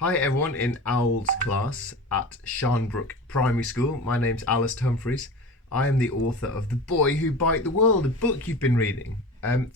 Hi everyone in Owl's class at Sharnbrook Primary School. My name's Alistair Humphreys. I am the author of The Boy Who Bite the World, a book you've been reading.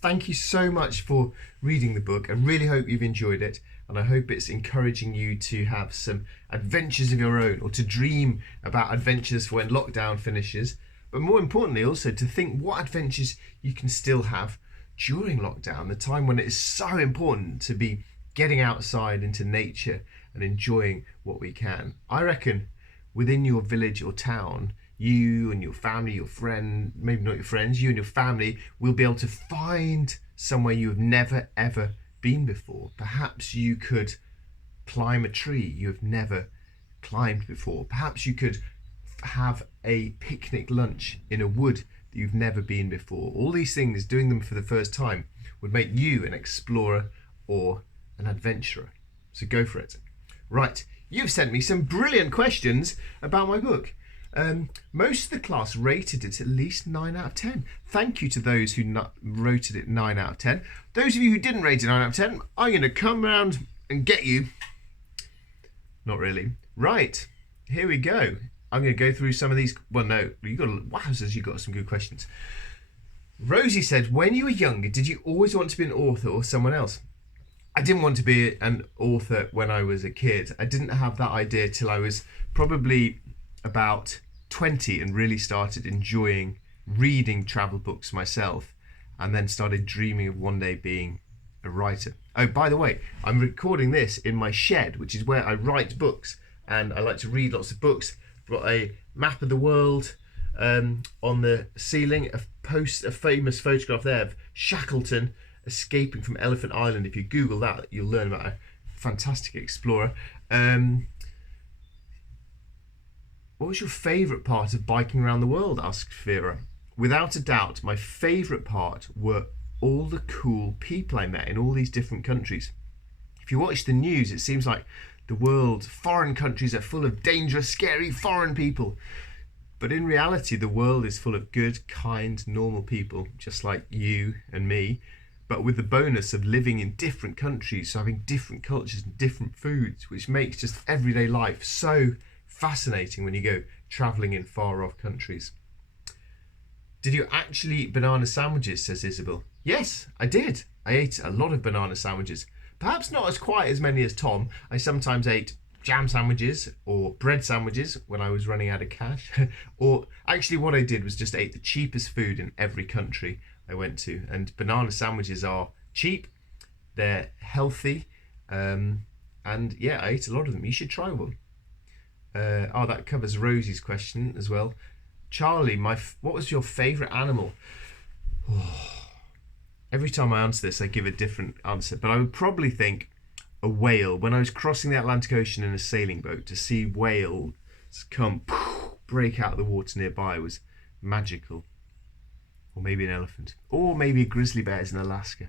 Thank you so much for reading the book. I really hope you've enjoyed it, and I hope it's encouraging you to have some adventures of your own, or to dream about adventures for when lockdown finishes, but more importantly also to think what adventures you can still have during lockdown, the time when it is so important to be getting outside into nature and enjoying what we can. I reckon within your village or town, you and your family, your friend, maybe not your friends, you and your family will be able to find somewhere you have never ever been before. Perhaps you could climb a tree you have never climbed before. Perhaps you could have a picnic lunch in a wood that you've never been before. All these things, doing them for the first time, would make you an explorer or an adventurer. So go for it. Right, you've sent me some brilliant questions about my book. Most of the class rated it at least 9 out of 10. Thank you to those who rated it 9 out of 10. Those of you who didn't rate it 9 out of 10, I'm going to come round and get you. Not really. Right, here we go. I'm going to go through some of these. Well, no, wowzers, you got some good questions. Rosie said, when you were younger, did you always want to be an author or someone else? I didn't want to be an author when I was a kid. I didn't have that idea till I was probably about 20 and really started enjoying reading travel books myself, and then started dreaming of one day being a writer. Oh, by the way, I'm recording this in my shed, which is where I write books, and I like to read lots of books. I've got a map of the world on the ceiling, a famous photograph there of Shackleton escaping from Elephant Island. If you Google that, you'll learn about a fantastic explorer. What was your favourite part of biking around the world? Asked Vera. Without a doubt, my favourite part were all the cool people I met in all these different countries. If you watch the news, it seems like the world, foreign countries are full of dangerous, scary foreign people. But in reality, the world is full of good, kind, normal people, just like you and me, but with the bonus of living in different countries, so having different cultures and different foods, which makes just everyday life so fascinating when you go travelling in far off countries. Did you actually eat banana sandwiches, says Isabel. Yes, I did. I ate a lot of banana sandwiches. Perhaps not as quite as many as Tom. I sometimes ate jam sandwiches or bread sandwiches when I was running out of cash. Or actually what I did was just ate the cheapest food in every country I went to. And banana sandwiches are cheap, they're healthy, and yeah, I ate a lot of them. You should try one. That covers Rosie's question as well. Charlie, what was your favourite animal? Every time I answer this, I give a different answer, but I would probably think a whale. When I was crossing the Atlantic Ocean in a sailing boat, to see whales come break out of the water nearby was magical. Or maybe an elephant, or maybe grizzly bears in Alaska.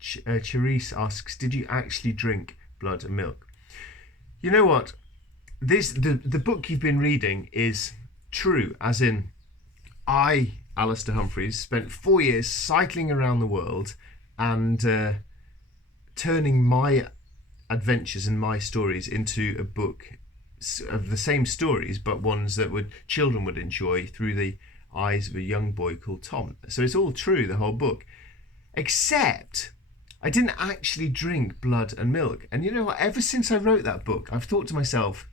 Charisse asks, did you actually drink blood and milk? You know what? The book you've been reading is true, as in I, Alistair Humphreys, spent 4 years cycling around the world and turning my adventures and my stories into a book of the same stories, but ones that children would enjoy through the eyes of a young boy called Tom. So it's all true, the whole book, except I didn't actually drink blood and milk. And you know what, ever since I wrote that book, I've thought to myself,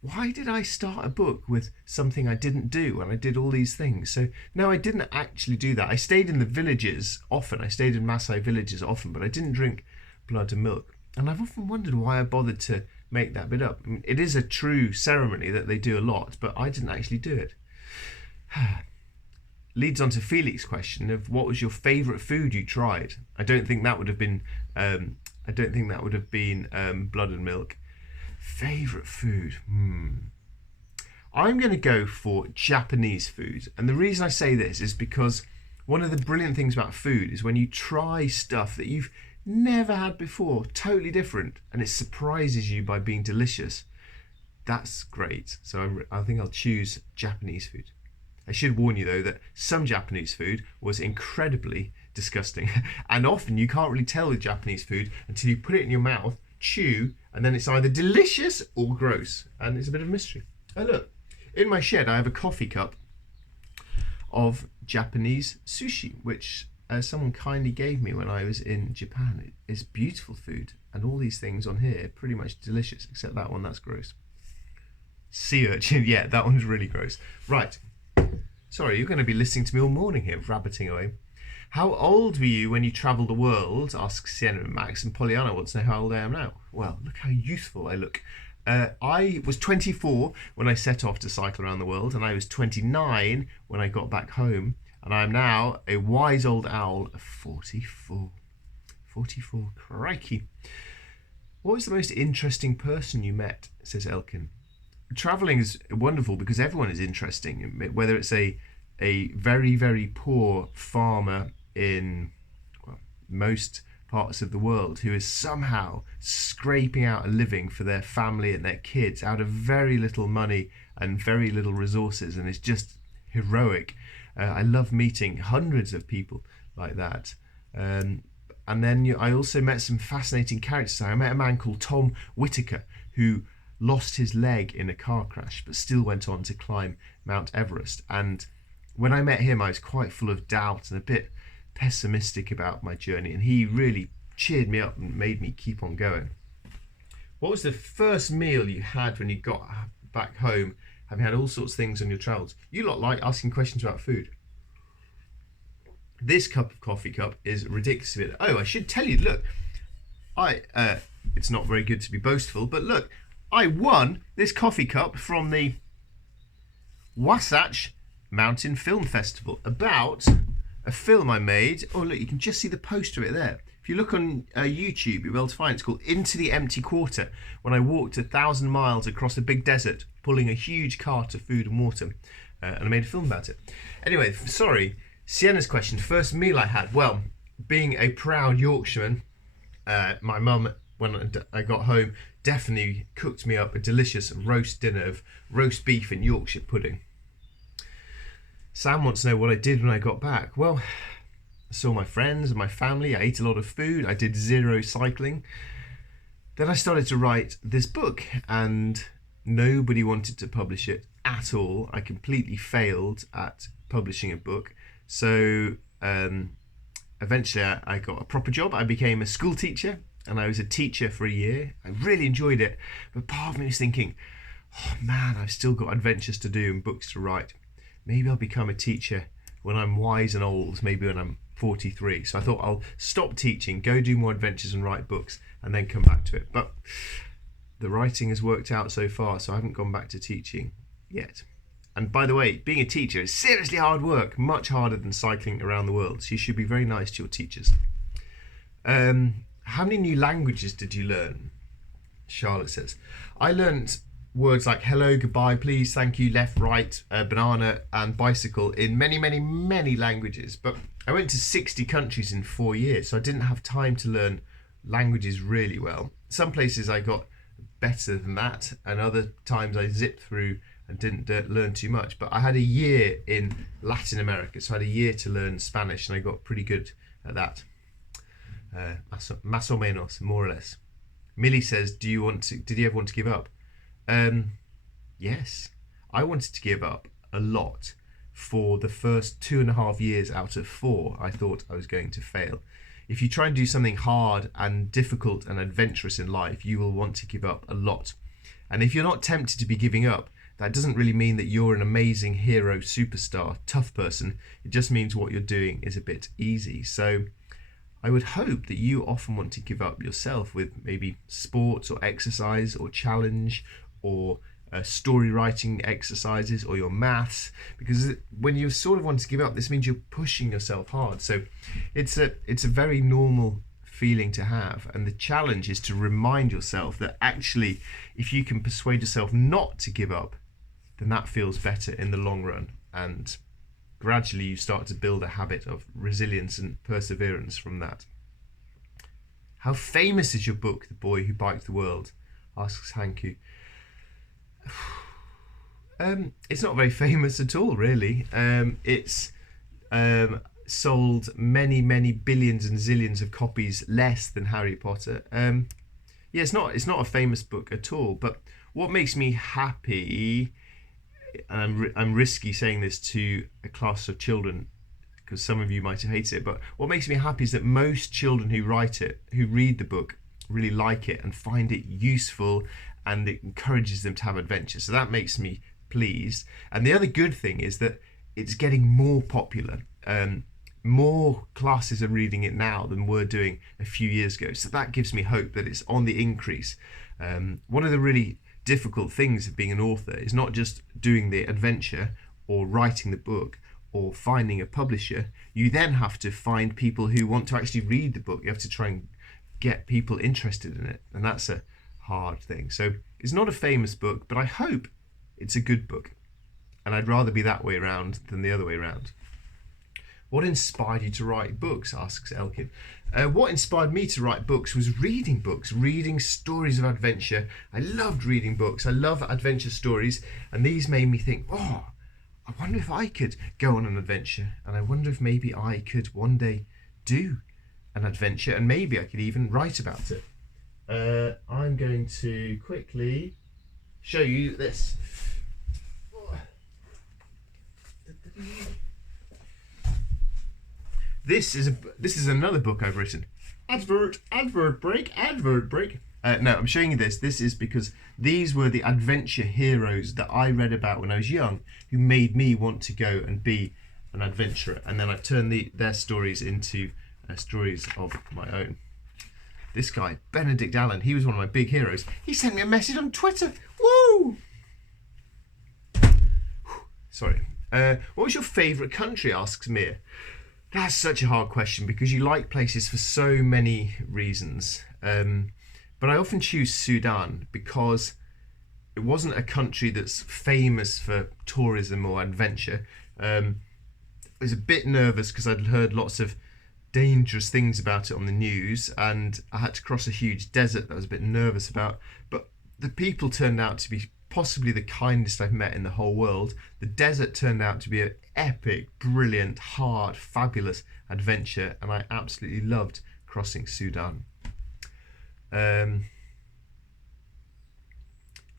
why did I start a book with something I didn't do when I did all these things? So no, I didn't actually do that. I stayed in the villages often. I stayed in Maasai villages often, but I didn't drink blood and milk. And I've often wondered why I bothered to make that bit up. I mean, it is a true ceremony that they do a lot, but I didn't actually do it. Leads on to Felix's question of what was your favourite food you tried. I don't think that would have been blood and milk. Favourite food? I'm going to go for Japanese food, and the reason I say this is because one of the brilliant things about food is when you try stuff that you've never had before, totally different, and it surprises you by being delicious. That's great. So I think I'll choose Japanese food. I should warn you though that some Japanese food was incredibly disgusting. And often you can't really tell with Japanese food until you put it in your mouth, chew, and then it's either delicious or gross. And it's a bit of a mystery. Oh, look, in my shed I have a coffee cup of Japanese sushi, which someone kindly gave me when I was in Japan. It is beautiful food, and all these things on here are pretty much delicious, except that one, that's gross. Sea urchin, yeah, that one's really gross. Right, sorry, you're going to be listening to me all morning here, rabbiting away. How old were you when you travelled the world? Asks Sienna and Max, and Pollyanna wants to know how old I am now. Well, look how youthful I look. I was 24 when I set off to cycle around the world, and I was 29 when I got back home, and I am now a wise old owl of 44. 44, crikey. What was the most interesting person you met? Says Elkin. Travelling is wonderful because everyone is interesting, whether it's a very, very poor farmer in most parts of the world who is somehow scraping out a living for their family and their kids out of very little money and very little resources, and is just heroic. I love meeting hundreds of people like that. And then I also met some fascinating characters. I met a man called Tom Whitaker who lost his leg in a car crash but still went on to climb Mount Everest. And when I met him, I was quite full of doubt and a bit pessimistic about my journey, and he really cheered me up and made me keep on going. What was the first meal you had when you got back home, having had all sorts of things on your travels? You lot like asking questions about food. This coffee cup is ridiculous. Oh, I should tell you, look, it's not very good to be boastful, but look, I won this coffee cup from the Wasatch Mountain Film Festival about a film I made. Oh, look, you can just see the poster of it there. If you look on YouTube, you'll be able to find it. It's called Into the Empty Quarter, when I walked 1,000 miles across a big desert, pulling a huge cart of food and water, and I made a film about it. Anyway, sorry, Sienna's question, first meal I had. Well, being a proud Yorkshireman, my mum, when I got home, definitely cooked me up a delicious roast dinner of roast beef and Yorkshire pudding. Sam wants to know what I did when I got back. Well, I saw my friends and my family. I ate a lot of food. I did 0 cycling. Then I started to write this book, and nobody wanted to publish it at all. I completely failed at publishing a book. So eventually I got a proper job. I became a school teacher, and I was a teacher for a year. I really enjoyed it. But part of me was thinking, oh man, I've still got adventures to do and books to write. Maybe I'll become a teacher when I'm wise and old, maybe when I'm 43. So I thought I'll stop teaching, go do more adventures and write books, and then come back to it. But the writing has worked out so far, so I haven't gone back to teaching yet. And by the way, being a teacher is seriously hard work, much harder than cycling around the world. So you should be very nice to your teachers. How many new languages did you learn? Charlotte says, I learned words like hello, goodbye, please, thank you, left, right, banana, and bicycle in many, many, many languages. But I went to 60 countries in 4 years, so I didn't have time to learn languages really well. Some places I got better than that, and other times I zipped through and didn't learn too much. But I had a year in Latin America, so I had a year to learn Spanish, and I got pretty good at that. Más o menos, more or less. Millie says, did you ever want to give up? Yes, I wanted to give up a lot. For the first 2.5 years out of 4, I thought I was going to fail. If you try and do something hard and difficult and adventurous in life, you will want to give up a lot. And if you're not tempted to be giving up, that doesn't really mean that you're an amazing hero, superstar, tough person. It just means what you're doing is a bit easy. So I would hope that you often want to give up yourself with maybe sports or exercise or challenge or story writing exercises or your maths, because when you sort of want to give up, this means you're pushing yourself hard. So it's a very normal feeling to have, and the challenge is to remind yourself that actually if you can persuade yourself not to give up, then that feels better in the long run, and gradually you start to build a habit of resilience and perseverance from that. How famous is your book, The Boy Who Biked the World? Asks Hanku. It's not very famous at all, really. It's sold many, many billions and zillions of copies less than Harry Potter. Yeah, it's not a famous book at all. But what makes me happy, and I'm risky saying this to a class of children because some of you might have hated it, but what makes me happy is that most children who read the book, really like it and find it useful, and it encourages them to have adventure. So that makes me pleased. And the other good thing is that it's getting more popular. More classes are reading it now than were doing a few years ago. So that gives me hope that it's on the increase. One of the really difficult things of being an author is not just doing the adventure or writing the book or finding a publisher. You then have to find people who want to actually read the book. You have to try and get people interested in it, and that's a hard thing. So it's not a famous book, but I hope it's a good book, and I'd rather be that way around than the other way around. What inspired you to write books, asks Elkin. What inspired me to write books was reading books, reading stories of adventure. I loved reading books. I love adventure stories, and these made me think, oh, I wonder if I could go on an adventure, and I wonder if maybe I could one day do an adventure, and maybe I could even write about it. I'm going to quickly show you this. This is another book I've written. Advert break. No, I'm showing you this. This is because these were the adventure heroes that I read about when I was young, who made me want to go and be an adventurer. And then I've turned their stories into stories of my own. This guy, Benedict Allen, he was one of my big heroes. He sent me a message on Twitter. Woo! Sorry. What was your favourite country, asks Mia. That's such a hard question because you like places for so many reasons. But I often choose Sudan because it wasn't a country that's famous for tourism or adventure. I was a bit nervous because I'd heard lots of dangerous things about it on the news, and I had to cross a huge desert that I was a bit nervous about. But the people turned out to be possibly the kindest I've met in the whole world. The desert turned out to be an epic, brilliant, hard, fabulous adventure, and I absolutely loved crossing Sudan.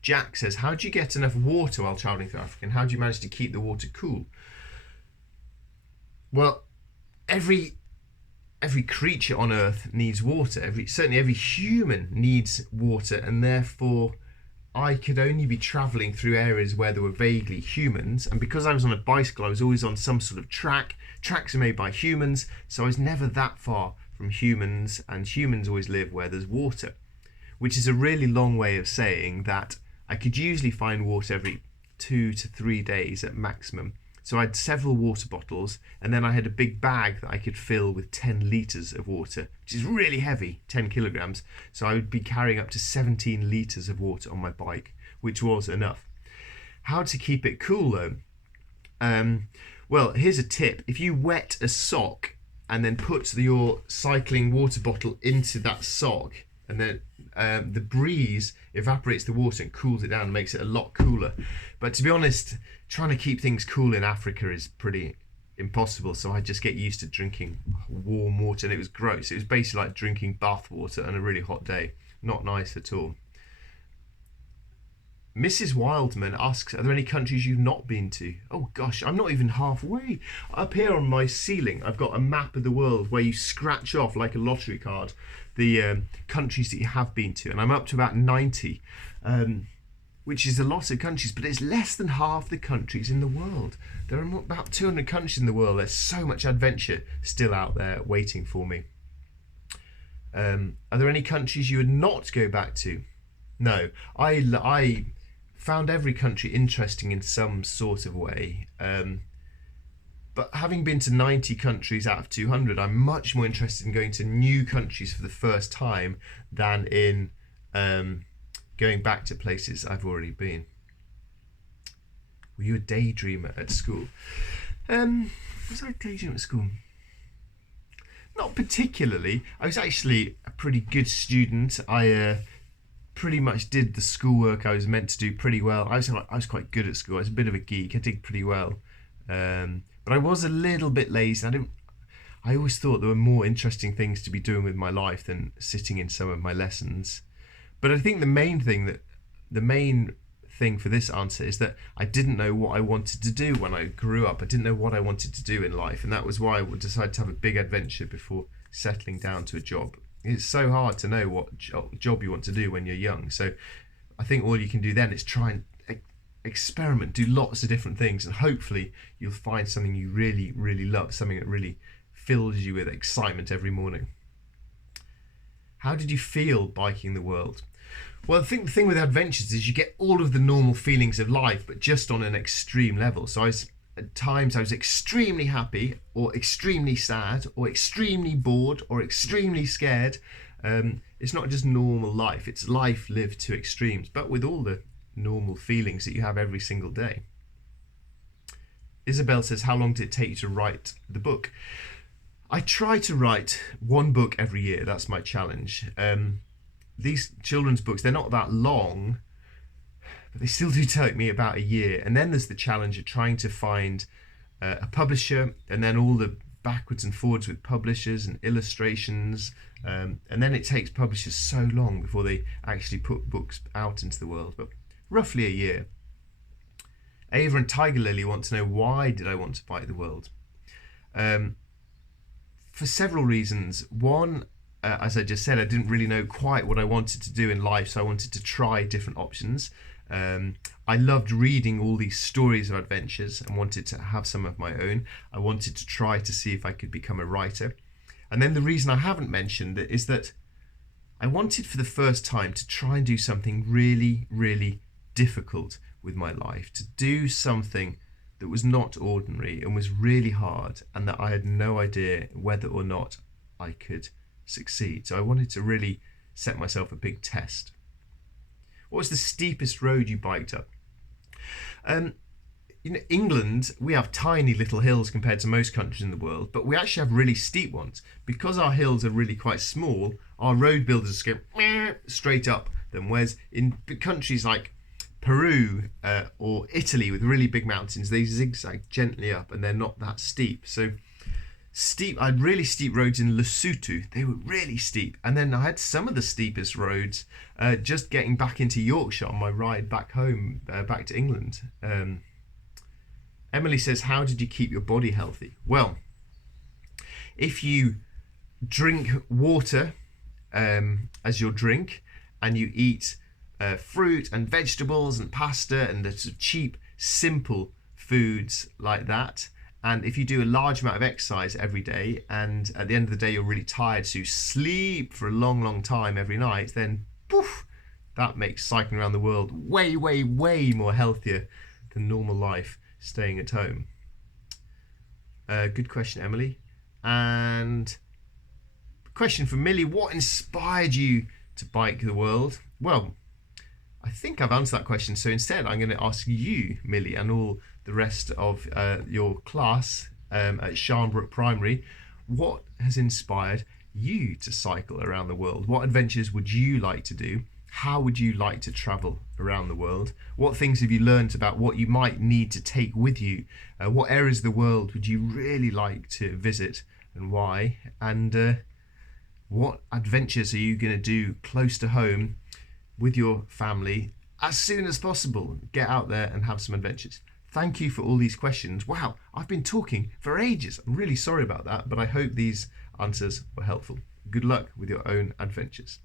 Jack says, how do you get enough water while travelling through Africa, and how do you manage to keep the water cool? Well, every creature on Earth needs water. Certainly every human needs water, and therefore I could only be travelling through areas where there were vaguely humans. And because I was on a bicycle, I was always on some sort of track. Tracks are made by humans, so I was never that far from humans, and humans always live where there's water, which is a really long way of saying that I could usually find water every 2 to 3 days at maximum. So I had several water bottles, and then I had a big bag that I could fill with 10 litres of water, which is really heavy, 10 kilograms. So I would be carrying up to 17 litres of water on my bike, which was enough. How to keep it cool though? Well, here's a tip. If you wet a sock and then put your cycling water bottle into that sock, and then the breeze evaporates the water and cools it down and makes it a lot cooler. But to be honest, trying to keep things cool in Africa is pretty impossible, so I just get used to drinking warm water, and it was gross. It was basically like drinking bath water on a really hot day. Not nice at all. Mrs. Wildman asks, are there any countries you've not been to? Oh gosh, I'm not even halfway. Up here on my ceiling, I've got a map of the world where you scratch off, like a lottery card, the countries that you have been to, and I'm up to about 90, which is a lot of countries, but it's less than half the countries in the world. There are about 200 countries in the world. There's so much adventure still out there waiting for me. Are there any countries you would not go back to? No, I found every country interesting in some sort of way. But having been to 90 countries out of 200, I'm much more interested in going to new countries for the first time than in going back to places I've already been. Were you a daydreamer at school? Was I a daydreamer at school? Not particularly. I was actually a pretty good student. I pretty much did the schoolwork I was meant to do pretty well. I was quite good at school. I was a bit of a geek. I did pretty well. But I was a little bit lazy. I always thought there were more interesting things to be doing with my life than sitting in some of my lessons. But I think the main thing for this answer is that I didn't know what I wanted to do when I grew up. I didn't know what I wanted to do in life, and that was why I decided to have a big adventure before settling down to a job. It's so hard to know what job you want to do when you're young. So I think all you can do then is try and experiment, do lots of different things, and hopefully you'll find something you really, really love, something that really fills you with excitement every morning. How did you feel biking the world? Well, I think the thing with adventures is you get all of the normal feelings of life, but just on an extreme level. So at times I was extremely happy, or extremely sad, or extremely bored, or extremely scared. It's not just normal life, it's life lived to extremes, but with all the normal feelings that you have every single day. Isabel says, how long did it take you to write the book? I try to write one book every year. That's my challenge. These children's books, they're not that long, but they still do take me about a year. And then there's the challenge of trying to find a publisher, and then all the backwards and forwards with publishers and illustrations. And then it takes publishers so long before they actually put books out into the world, but roughly a year. Ava and Tiger Lily want to know, why did I want to bike the world? For several reasons. One, as I just said, I didn't really know quite what I wanted to do in life, so I wanted to try different options. I loved reading all these stories of adventures and wanted to have some of my own. I wanted to try to see if I could become a writer. And then the reason I haven't mentioned it is that I wanted for the first time to try and do something really, really difficult with my life, to do something that was not ordinary and was really hard, and that I had no idea whether or not I could succeed. So I wanted to really set myself a big test. What was the steepest road you biked up? In England, we have tiny little hills compared to most countries in the world, but we actually have really steep ones. Because our hills are really quite small, our road builders go straight up them, whereas in countries like Peru or Italy with really big mountains, they zigzag gently up and they're not that steep. So I had really steep roads in Lesotho. They were really steep. And then I had some of the steepest roads just getting back into Yorkshire on my ride back home, back to England. Emily says, how did you keep your body healthy? Well, if you drink water as your drink, and you eat fruit and vegetables and pasta and the sort of cheap, simple foods like that, and if you do a large amount of exercise every day, and at the end of the day you're really tired, so you sleep for a long, long time every night, then poof, that makes cycling around the world way, way, way more healthier than normal life staying at home. Good question, Emily. And question from Millie, what inspired you to bike the world? Well, I think I've answered that question, so instead I'm going to ask you, Millie, and all the rest of your class at Sharnbrook Primary, what has inspired you to cycle around the world? What adventures would you like to do? How would you like to travel around the world? What things have you learned about what you might need to take with you? What areas of the world would you really like to visit, and why? And what adventures are you going to do close to home with your family as soon as possible? Get out there and have some adventures. Thank you for all these questions. Wow, I've been talking for ages. I'm really sorry about that, but I hope these answers were helpful. Good luck with your own adventures.